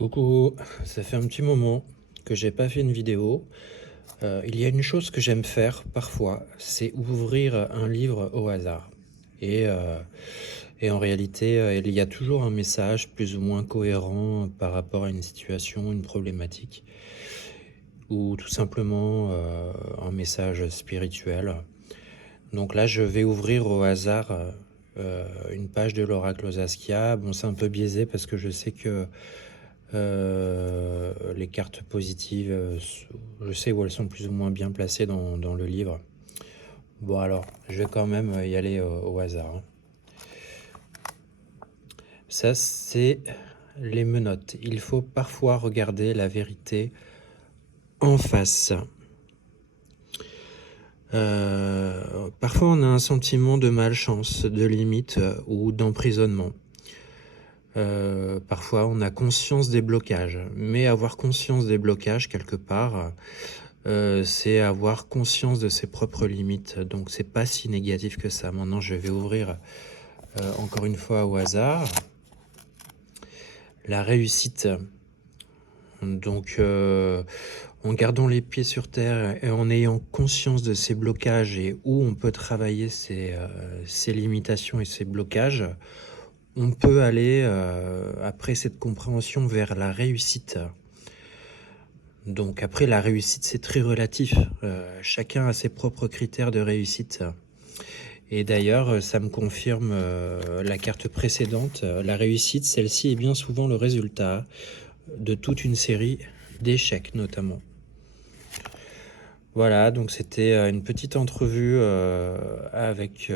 Coucou, ça fait un petit moment que j'ai pas fait une vidéo. Il y a une chose que j'aime faire parfois, c'est ouvrir un livre au hasard. Et, euh, et en réalité, il y a toujours un message plus ou moins cohérent par rapport à une situation, une problématique, ou tout simplement un message spirituel. Donc là, je vais ouvrir au hasard une page de l'oracle Saskia. Bon, c'est un peu biaisé parce que je sais que les cartes positives, je sais où elles sont plus ou moins bien placées dans le livre. Bon alors, je vais quand même y aller au hasard, hein. Ça, c'est les menottes. Il faut parfois regarder la vérité en face. Parfois, on a un sentiment de malchance, de limite ou d'emprisonnement. Parfois, on a conscience des blocages, mais avoir conscience des blocages quelque part, c'est avoir conscience de ses propres limites. Donc, c'est pas si négatif que ça. Maintenant, je vais ouvrir encore une fois au hasard la réussite. Donc, en gardant les pieds sur terre et en ayant conscience de ces blocages et où on peut travailler ces limitations et ces blocages, on peut aller, après cette compréhension, vers la réussite. Donc après, la réussite, c'est très relatif. Chacun a ses propres critères de réussite. Et d'ailleurs, ça me confirme la carte précédente. La réussite, celle-ci est bien souvent le résultat de toute une série d'échecs, notamment. Voilà, donc c'était une petite entrevue avec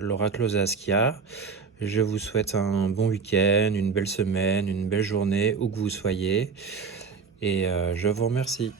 l'oracle Saskia. Je vous souhaite un bon week-end, une belle semaine, une belle journée, où que vous soyez. Et je vous remercie.